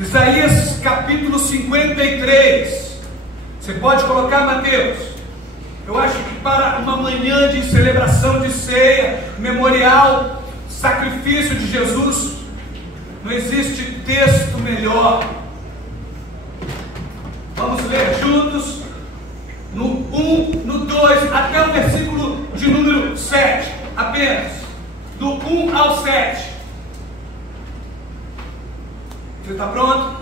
Isaías capítulo 53. Você pode colocar, Mateus? Eu acho que para uma manhã de celebração de ceia, memorial, sacrifício de Jesus, não existe texto melhor. Vamos ler juntos no 1, no 2, até o versículo de número 7, apenas, do 1 ao 7. Você está pronto?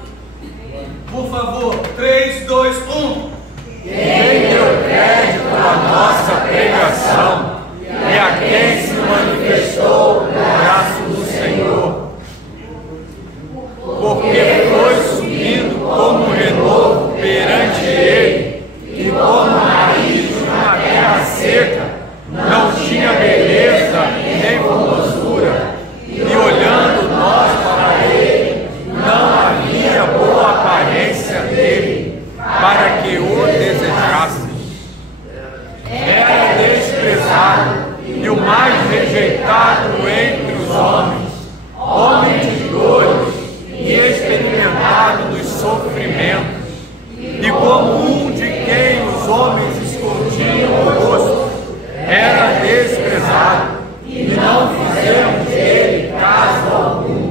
Por favor, 3, 2, 1. Quem deu crédito à nossa pregação e a quem se manifestou o braço do Senhor? Porque foi subindo como renovo perante Ele, e como raiz de uma terra seca, não tinha beleza nem formosura, e olhando nós para Ele, não havia boa aparência dele, para que o desejássemos. Era desprezado e o mais rejeitado entre os homens, homem de dores e experimentado dos sofrimentos, e como um de quem os homens escondiam o rosto, era desprezado, e não fizemos dele caso algum.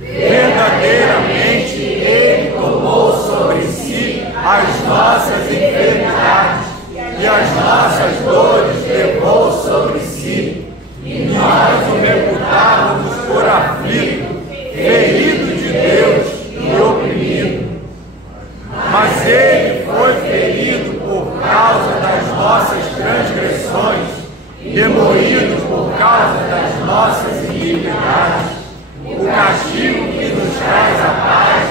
Verdadeiramente Ele tomou sobre si as nossas enfermidades e as nossas dores levou sobre si, e nós o reputávamos por aflito, ferido de Deus e oprimido. Mas Ele foi ferido por causa das nossas transgressões e moído por causa das nossas iniquidades. O castigo que nos traz a paz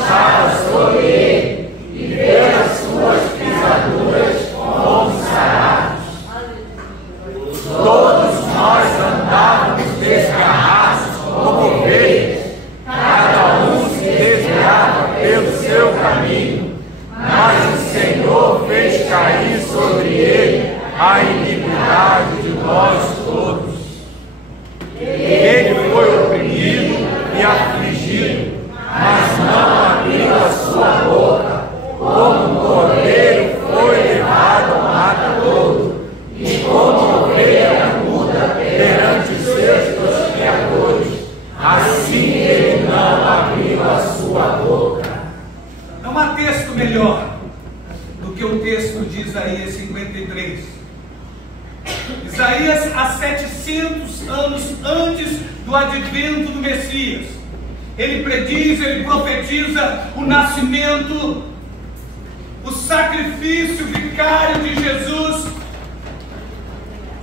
estava sobre Ele, e pelas suas pisaduras fomos sarados. Todos nós andávamos desgarrados como ovelhas, cada um se desviava pelo seu caminho, mas o Senhor fez cair sobre ele a iniquidade de nós todos. Ele foi oprimido e afligido, mas não abriu a sua boca. Como um cordeiro foi levado ao matadouro, e como ovelha muda perante os seus tosqueadores, assim ele não abriu a sua boca. Não há texto melhor do que o texto de Isaías 53. Isaías, há 700 anos antes do advento do Messias, ele prediz, ele profetiza o nascimento, o sacrifício vicário de Jesus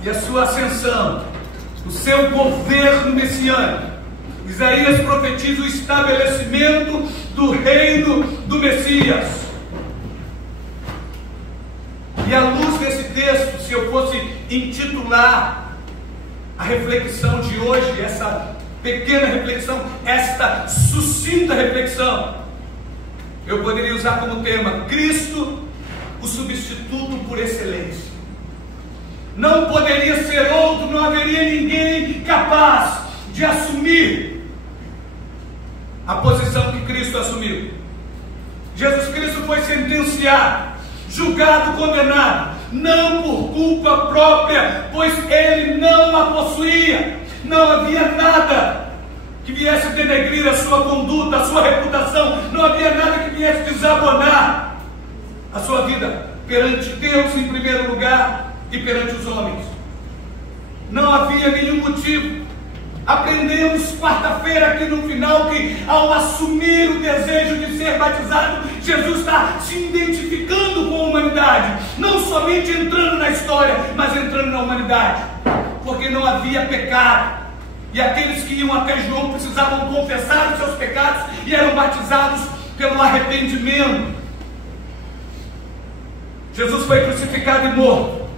e a sua ascensão, o seu governo messiânico. Isaías profetiza o estabelecimento do reino do Messias. E à luz desse texto, se eu fosse intitular a reflexão de hoje, essa pequena reflexão, esta sucinta reflexão, eu poderia usar como tema: Cristo, o substituto por excelência. Não poderia ser outro, não haveria ninguém capaz de assumir a posição que Cristo assumiu. Jesus Cristo foi sentenciado, julgado, condenado, não por culpa própria, pois ele não a possuía. Não havia nada que viesse denegrir a sua conduta, a sua reputação, não havia nada que viesse desabonar a sua vida perante Deus em primeiro lugar e perante os homens. Não havia nenhum motivo. Aprendemos quarta-feira aqui no final que, ao assumir o desejo de ser batizado, Jesus está se identificando com a humanidade, não somente entrando na história, mas entrando na humanidade, porque não havia pecado, e aqueles que iam até João precisavam confessar os seus pecados e eram batizados pelo arrependimento. Jesus foi crucificado e morto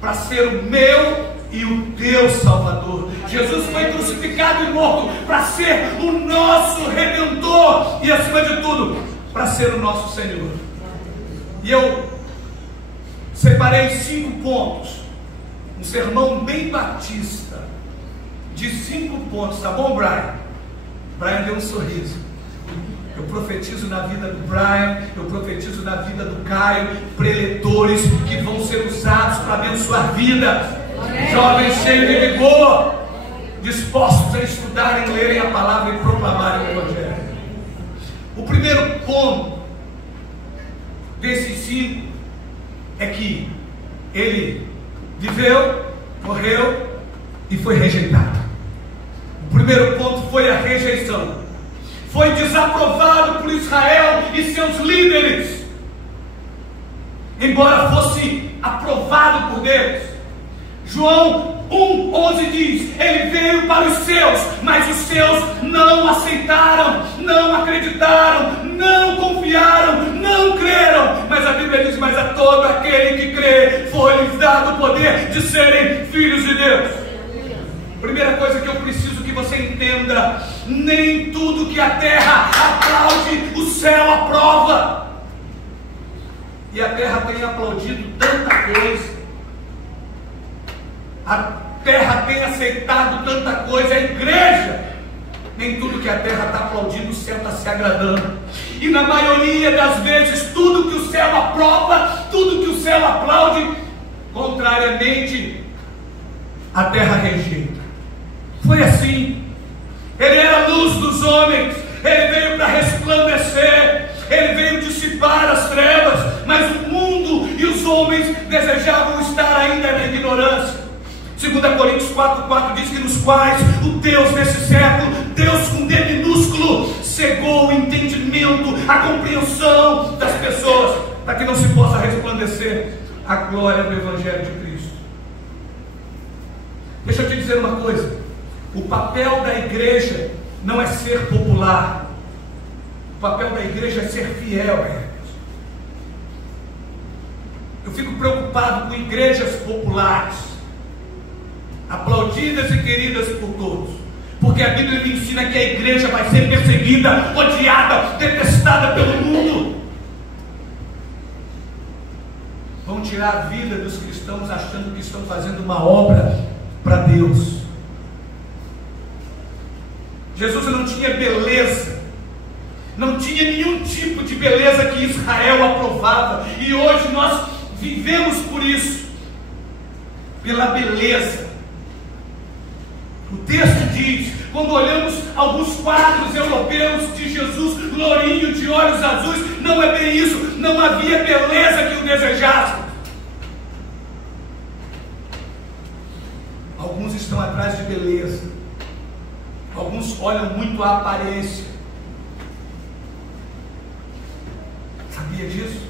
para ser o meu e o teu Salvador. Jesus foi crucificado e morto para ser o nosso Redentor e, acima de tudo, para ser o nosso Senhor. E eu separei 5 pontos, um sermão bem batista, de 5 pontos, tá bom, Brian? Brian deu um sorriso. Eu profetizo na vida do Brian, eu profetizo na vida do Caio, preletores que vão ser usados para abençoar vidas. Jovens cheios de vigor, dispostos a estudarem, lerem a palavra e proclamarem o Evangelho. O primeiro ponto desse ensino é que ele viveu, morreu e foi rejeitado. O primeiro ponto foi a rejeição. Foi desaprovado por Israel e seus líderes, embora fosse aprovado por Deus. João 1,11 diz: ele veio para os seus, mas os seus não aceitaram, não acreditaram, não confiaram, não creram. Mas a Bíblia diz: mas a todo aquele que crê foi-lhes dado o poder de serem filhos de Deus. Primeira coisa que eu preciso que você entenda: nem tudo que a terra aplaude, o céu aprova. E a terra tem aplaudido tanta coisa, a terra tem aceitado tanta coisa, a igreja, nem tudo que a terra está aplaudindo, o céu está se agradando. E na maioria das vezes, tudo que o céu aprova, tudo que o céu aplaude, contrariamente, a terra rejeita. Foi assim. Ele era a luz dos homens, ele veio para resplandecer, ele veio dissipar as trevas, mas o mundo e os homens desejavam estar ainda na ignorância. 2 Coríntios 4,4 diz que nos quais o Deus desse século, Deus com D minúsculo, cegou o entendimento, a compreensão das pessoas, para que não se possa resplandecer a glória do Evangelho de Cristo. Deixa eu te dizer uma coisa: o papel da igreja não é ser popular, o papel da igreja é ser fiel a Deus. Eu fico preocupado com igrejas populares, aplaudidas e queridas por todos, porque a Bíblia me ensina que a igreja vai ser perseguida, odiada, detestada pelo mundo. Vão tirar a vida dos cristãos achando que estão fazendo uma obra para Deus. Jesus não tinha beleza, não tinha nenhum tipo de beleza que Israel aprovava, e hoje nós vivemos por isso, pela beleza. O texto diz, quando olhamos alguns quadros europeus de Jesus, lourinho, de olhos azuis, não é bem isso, não havia beleza que o desejasse. Alguns estão atrás de beleza, alguns olham muito a aparência. Sabia disso?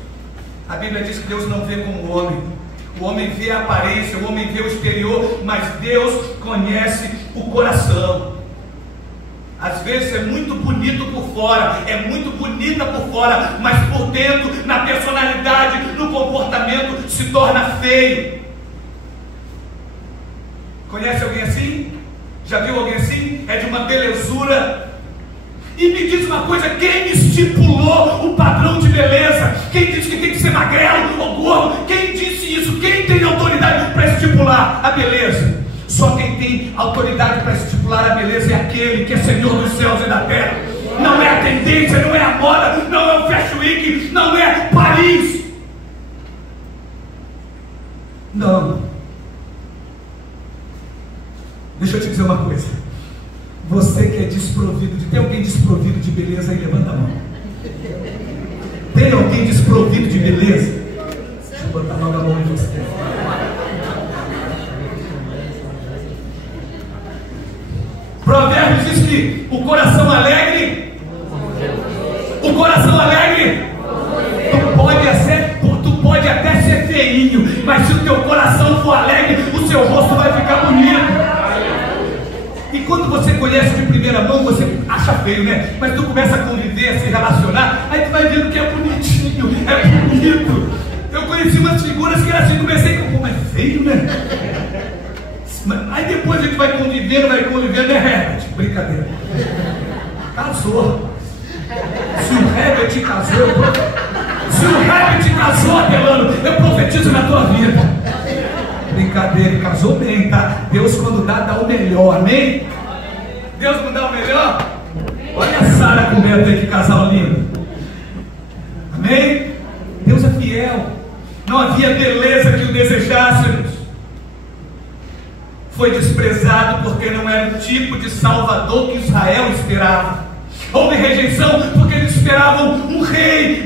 A Bíblia diz que Deus não vê como o homem vê a aparência, o homem vê o exterior, mas Deus conhece o coração. Às vezes é muito bonito por fora, é muito bonita por fora, mas por dentro, na personalidade, no comportamento, se torna feio. Conhece alguém assim? Já viu alguém assim? É de uma belezura. E me diz uma coisa: quem estipulou o padrão de beleza? Quem disse que tem que ser magrelo ou gordo? Quem disse isso? Quem tem autoridade para estipular a beleza? Só quem tem autoridade para estipular a beleza é aquele que é Senhor dos céus e da terra. Não é a tendência, não é a moda, não é o Fashion Week, não é Paris. Não. Deixa eu te dizer uma coisa: você que é desprovido de... Tem alguém desprovido de beleza aí? Levanta a mão. Tem alguém desprovido de beleza? Deixa eu botar a mão na mão de você. Provérbios diz que o coração alegre, tu pode até ser feinho, mas se o teu coração for alegre, o seu rosto vai ficar bonito. E quando você conhece de primeira mão, você acha feio, né? Mas tu começa a conviver, a se relacionar, aí tu vai vendo que é bonitinho, é bonito. Eu conheci umas figuras que era assim, comecei com, pô, mas feio, né? Aí depois a gente vai convivendo, né, Herbert? Brincadeira. Casou. Se o Herbert casou, se o Herbert casou, Adelano, eu profetizo na tua vida. Brincadeira, ele casou bem, tá? Deus quando dá o melhor, amém? Deus não dá o melhor? Olha a Sara com o Beto aí, que casal lindo. Amém? Deus é fiel. Não havia beleza que o desejássemos. Foi desprezado porque não era o tipo de Salvador que Israel esperava. Houve rejeição porque eles esperavam um rei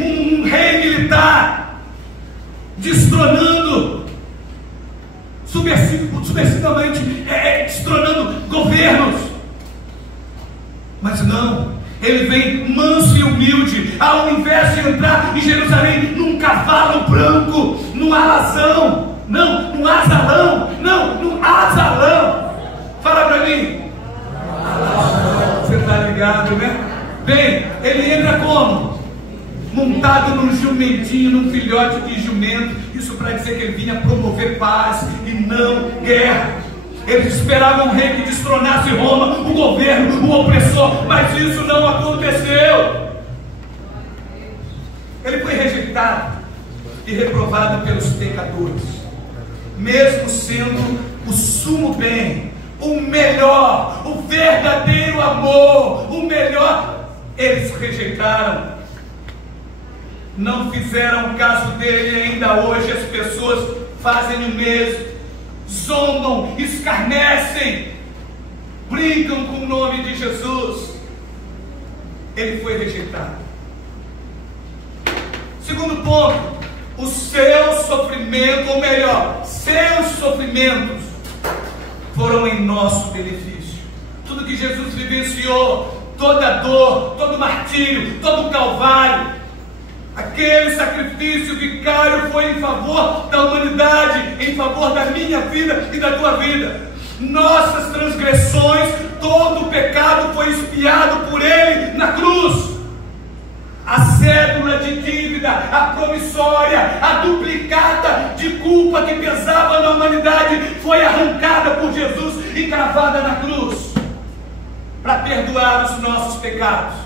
militar, destronando, subversivamente, destronando governos. Mas não, ele vem manso e humilde, ao invés de entrar em Jerusalém num cavalo branco, num alazão, não, num azalão, não, num azalão. Fala para mim. Você está ligado, né? Bem, ele entra como? Montado num jumentinho, num filhote de jumento. Isso para dizer que ele vinha promover paz e não guerra. Eles esperavam um rei que destronasse Roma, o governo, o opressor, mas isso não aconteceu. Ele foi rejeitado e reprovado pelos pecadores, mesmo sendo o sumo bem, o melhor, o verdadeiro amor, o melhor. Eles rejeitaram, não fizeram caso dele. Ainda hoje as pessoas fazem o mesmo, zombam, escarnecem, brincam com o nome de Jesus. Ele foi rejeitado. Segundo ponto, o seu sofrimento, ou melhor, seus sofrimentos foram em nosso benefício. Tudo que Jesus vivenciou, toda dor, todo martírio, todo calvário, aquele sacrifício vicário foi em favor da humanidade, em favor da minha vida e da tua vida. Nossas transgressões, todo o pecado foi expiado por ele na cruz. A cédula de dívida, a promissória, a duplicata de culpa que pesava na humanidade foi arrancada por Jesus e cravada na cruz, para perdoar os nossos pecados.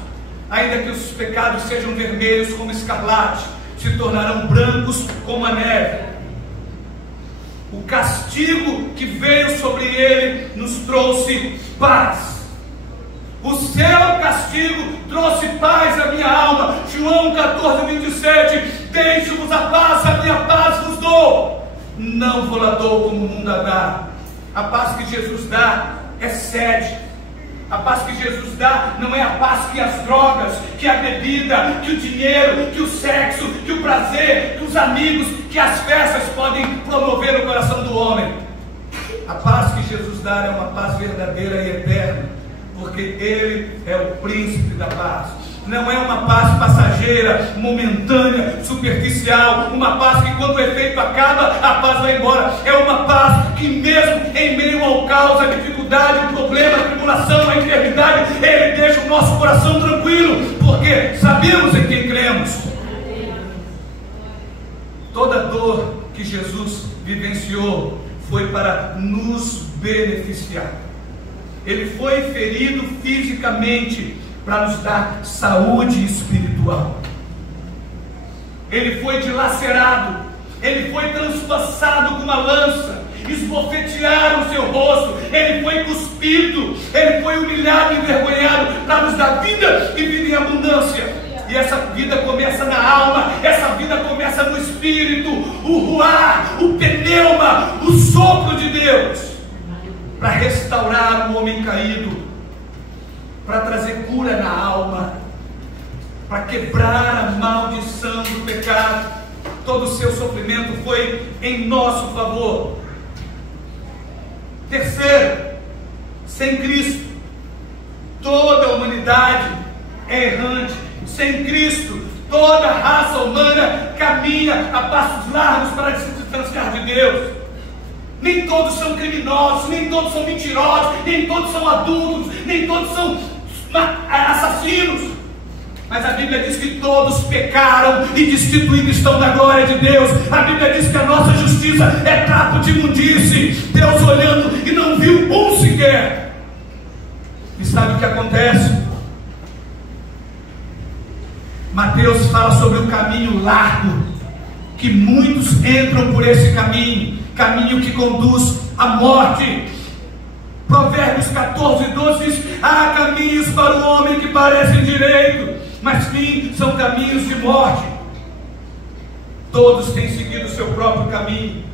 Ainda que os pecados sejam vermelhos como escarlate, se tornarão brancos como a neve. O castigo que veio sobre ele nos trouxe paz. O seu castigo trouxe paz à minha alma. João 14:27. Deixe-vos a paz, a minha paz vos dou. Não vou lá dou como o mundo a dá. A paz que Jesus dá é sede. A paz que Jesus dá não é a paz que as drogas, que a bebida, que o dinheiro, que o sexo, que o prazer, que os amigos, que as festas podem promover no coração do homem. A paz que Jesus dá é uma paz verdadeira e eterna, porque Ele é o príncipe da paz. Não é uma paz passageira, momentânea, superficial, uma paz que quando o efeito acaba, a paz vai embora. É uma paz que mesmo em meio ao caos, a dificuldade, o problema, a tribulação, a enfermidade, Ele deixa o nosso coração tranquilo, porque sabemos em quem cremos. Toda dor que Jesus vivenciou foi para nos beneficiar. Ele foi ferido fisicamente para nos dar saúde espiritual. Ele foi dilacerado, ele foi transpassado com uma lança, esbofetearam o seu rosto, ele foi cuspido, ele foi humilhado e envergonhado para nos dar vida e vida em abundância. E essa vida começa na alma, essa vida começa no espírito, o ruar, o pneuma, o sopro de Deus, para restaurar o homem caído, para trazer cura na alma, para quebrar a maldição do pecado. Todo o seu sofrimento foi em nosso favor. Terceiro, sem Cristo, toda a humanidade é errante. Sem Cristo, toda a raça humana caminha a passos largos para se distanciar de Deus. Nem todos são criminosos, nem todos são mentirosos, nem todos são adultos, nem todos são assassinos. Mas a Bíblia diz que todos pecaram e destituídos estão da glória de Deus. A Bíblia diz que a nossa justiça é trapo de imundície. Deus olhando e não viu um sequer. E sabe o que acontece? Mateus fala sobre o caminho largo, que muitos entram por esse caminho, caminho que conduz à morte. Provérbios 14:12 diz: há caminhos para o homem que parecem direito, mas fim são caminhos de morte. Todos têm seguido o seu próprio caminho.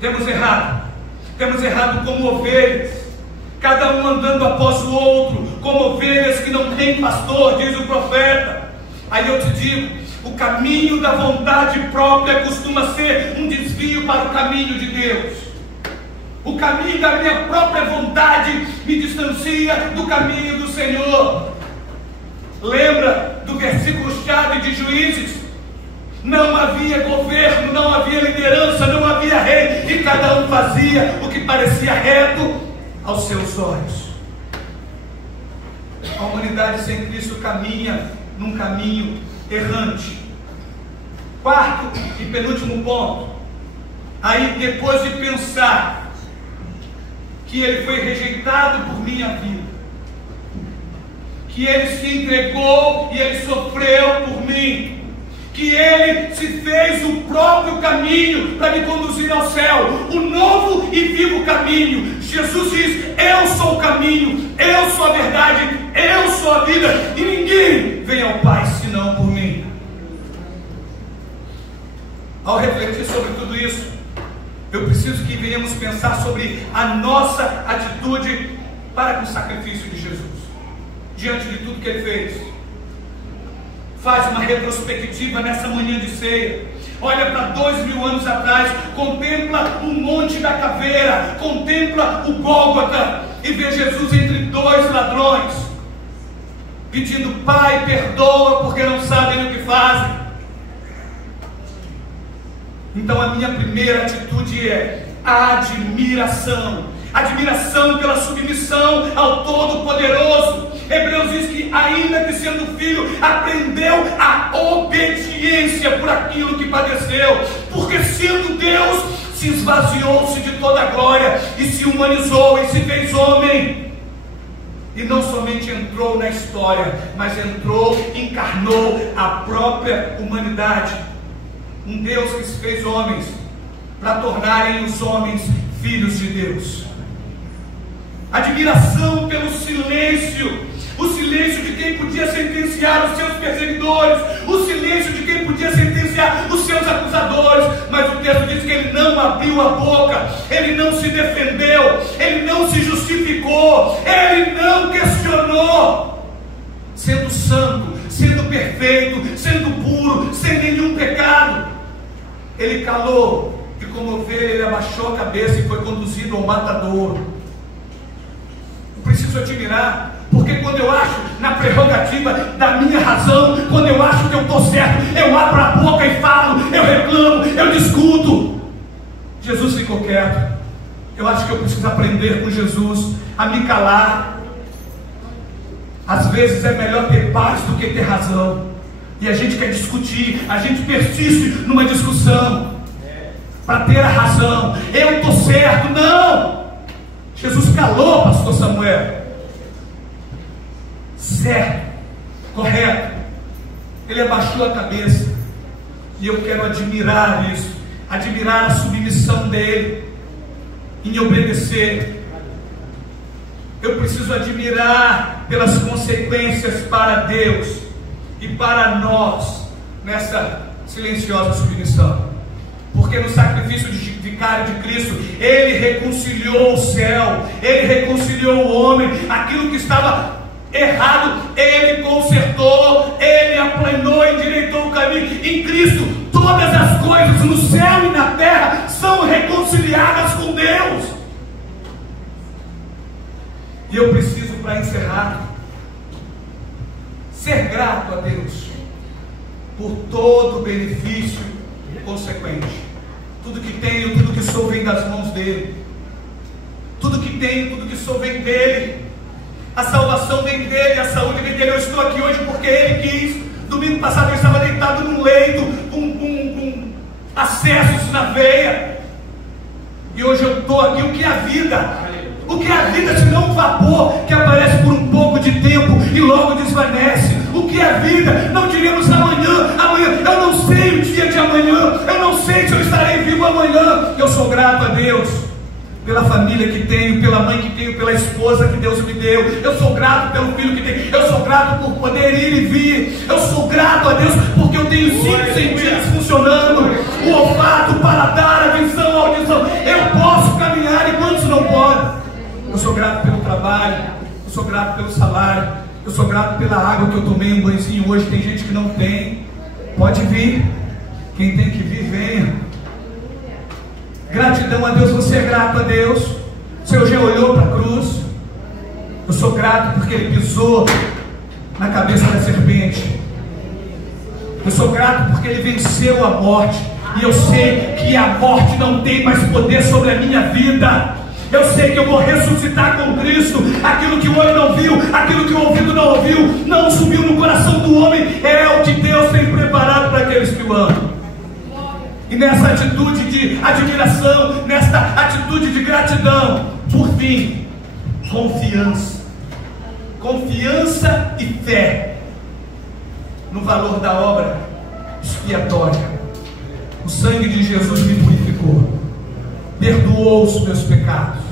Temos errado como ovelhas, cada um andando após o outro, como ovelhas que não têm pastor, diz o profeta. Aí eu te digo, o caminho da vontade própria costuma ser um desvio para o caminho de Deus. O caminho da minha própria vontade me distancia do caminho do Senhor. Lembra do versículo-chave de Juízes? Não havia governo, não havia liderança, não havia rei, e cada um fazia o que parecia reto aos seus olhos. A humanidade sem Cristo caminha num caminho errante. Quarto e penúltimo ponto. Aí, depois de pensar que ele foi rejeitado por minha vida, que ele se entregou e ele sofreu por mim, que ele se fez o próprio caminho para me conduzir ao céu, o novo e vivo caminho. Jesus diz: eu sou o caminho, eu sou a verdade, eu sou a vida, e ninguém vem ao Pai senão por mim. Ao refletir sobre tudo isso, eu preciso que venhamos pensar sobre a nossa atitude para com o sacrifício de Jesus, diante de tudo que ele fez. Faz uma retrospectiva nessa manhã de ceia. Olha para 2000 anos atrás, contempla o Monte da Caveira, contempla o Gólgota, e vê Jesus entre dois ladrões, pedindo: Pai, perdoa, porque não sabem o que fazem. Então a minha primeira atitude é admiração. Admiração pela submissão ao Todo-Poderoso. Hebreus diz que, ainda que sendo filho, aprendeu a obediência por aquilo que padeceu, porque sendo Deus, se esvaziou-se de toda a glória, e se humanizou, e se fez homem, e não somente entrou na história, mas entrou, encarnou a própria humanidade. Um Deus que se fez homens, para tornarem os homens filhos de Deus. Admiração pelo silêncio, o silêncio de quem podia sentenciar os seus perseguidores, o silêncio de quem podia sentenciar os seus acusadores, mas o texto diz que ele não abriu a boca, ele não se defendeu, ele não se justificou, ele não questionou, sendo santo, sendo perfeito, sendo puro, sem nenhum pecado. Ele calou, e como ovelha ele abaixou a cabeça e foi conduzido ao matadouro. Preciso admirar, porque quando eu acho na prerrogativa da minha razão, quando eu acho que eu estou certo, eu abro a boca e falo, eu reclamo, eu discuto. Jesus ficou quieto. Eu acho que eu preciso aprender com Jesus a me calar. Às vezes é melhor ter paz do que ter razão, e a gente quer discutir, a gente persiste numa discussão para ter a razão. Eu estou certo, não. Jesus calou, pastor Samuel. Certo, correto. Ele abaixou a cabeça. E eu quero admirar isso, admirar a submissão dele em obedecer. Eu preciso admirar pelas consequências para Deus e para nós nessa silenciosa submissão. Porque no sacrifício vicário de Cristo, ele reconciliou o céu, ele reconciliou o homem. Aquilo que estava errado, ele consertou, ele aplanou, endireitou o caminho. Em Cristo, todas as coisas no céu e na terra são reconciliadas com Deus. E eu preciso, para encerrar, ser grato a Deus por todo o benefício consequente. Tudo que tenho, tudo que sou vem das mãos dele. Tudo que tenho, tudo que sou vem dele. A salvação vem dele, a saúde vem dele. Eu estou aqui hoje porque ele quis. Domingo passado eu estava deitado num leito com acessos na veia, e hoje eu estou aqui. O que é a vida? O que é a vida se não um vapor que aparece por um pouco de tempo e logo desvanece? O que é a vida? Não diremos amanhã, eu não sei o dia de amanhã, eu não sei se eu estarei vivo amanhã. Eu sou grato a Deus pela família que tenho, pela mãe que tenho, pela esposa que Deus me deu. Eu sou grato pelo filho que tenho. Eu sou grato por poder ir e vir. Eu sou grato a Deus porque eu tenho 5 sentidos funcionando: o olfato, o paladar, a visão, a audição. Eu posso caminhar e quantos não podem? Eu sou grato pelo trabalho. Eu sou grato pelo salário. Eu sou grato pela água que eu tomei um banhozinho hoje. Tem gente que não tem. Pode vir. Quem tem que vir, venha. Gratidão a Deus. Você é grato a Deus? O Senhor já olhou para a cruz? Eu sou grato porque Ele pisou na cabeça da serpente. Eu sou grato porque Ele venceu a morte. E eu sei que a morte não tem mais poder sobre a minha vida. Eu sei que eu vou ressuscitar com Cristo. Aquilo que o olho não viu, aquilo que o ouvido não ouviu, não subiu no coração do homem, é o que Deus tem preparado para aqueles que o amam. E nessa atitude de admiração, nessa atitude de gratidão, por fim, confiança. Confiança e fé no valor da obra expiatória. O sangue de Jesus me purificou, perdoou os meus pecados.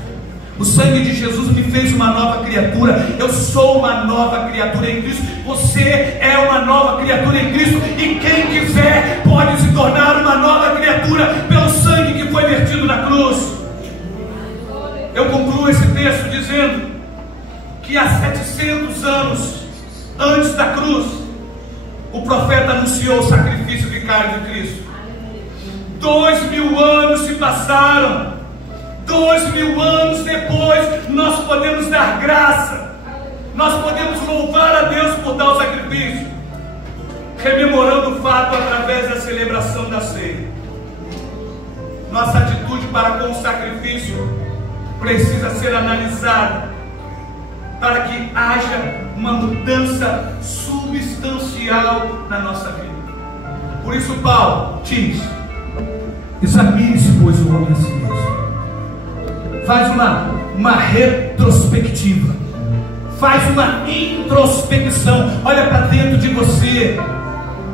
O sangue de Jesus me fez uma nova criatura. Eu sou uma nova criatura em Cristo. Você é uma nova criatura em Cristo. E quem quiser pode se tornar uma nova criatura pelo sangue que foi vertido na cruz. Eu concluo esse texto dizendo que há 700 anos antes da cruz, o profeta anunciou o sacrifício vicário de Cristo. 2000 anos se passaram. 2000 anos depois, nós podemos dar graça, nós podemos louvar a Deus por tal sacrifício, rememorando o fato através da celebração da ceia. Nossa atitude para com o sacrifício precisa ser analisada, para que haja uma mudança substancial na nossa vida. Por isso Paulo diz: examine-se, pois, o homem a si mesmo. Faz uma retrospectiva, faz uma introspecção, olha para dentro de você.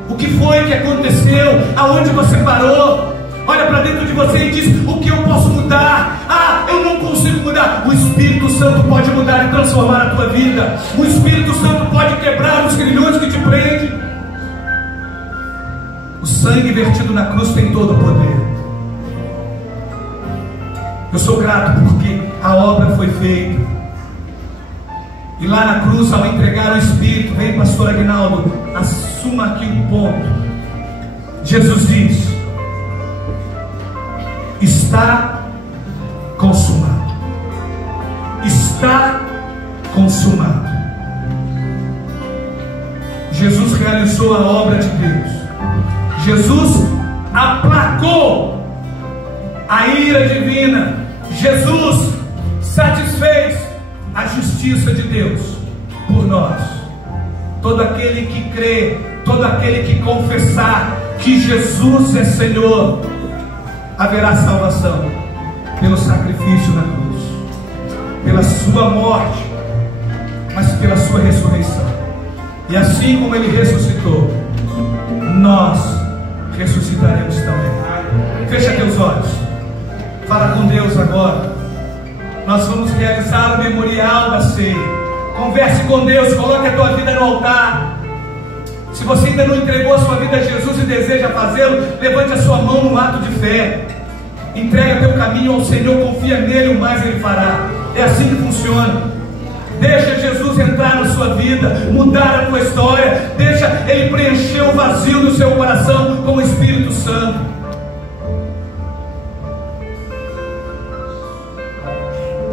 O que foi que aconteceu? Aonde você parou? Olha para dentro de você e diz: o que eu posso mudar? Ah, eu não consigo mudar. O Espírito Santo pode mudar e transformar a tua vida. O Espírito Santo pode quebrar os grilhões que te prendem. O sangue vertido na cruz tem todo o poder. Eu sou grato porque a obra foi feita. E lá na cruz, ao entregar o Espírito, vem pastor Aguinaldo, assuma aqui um ponto. Jesus diz: está consumado. Está consumado. Jesus realizou a obra de Deus. Jesus aplacou a ira divina. Jesus satisfez a justiça de Deus por nós. Todo aquele que crê, todo aquele que confessar que Jesus é Senhor, haverá salvação pelo sacrifício na cruz, pela sua morte, mas pela sua ressurreição. E assim como Ele ressuscitou, nós ressuscitaremos também. Fecha teus olhos. Fala com Deus agora. Nós vamos realizar o memorial da ceia. Converse com Deus, coloque a tua vida no altar. Se você ainda não entregou a sua vida a Jesus e deseja fazê-lo, levante a sua mão no ato de fé. Entrega teu caminho ao Senhor, confia nele, o mais Ele fará. É assim que funciona. Deixa Jesus entrar na sua vida, mudar a tua história.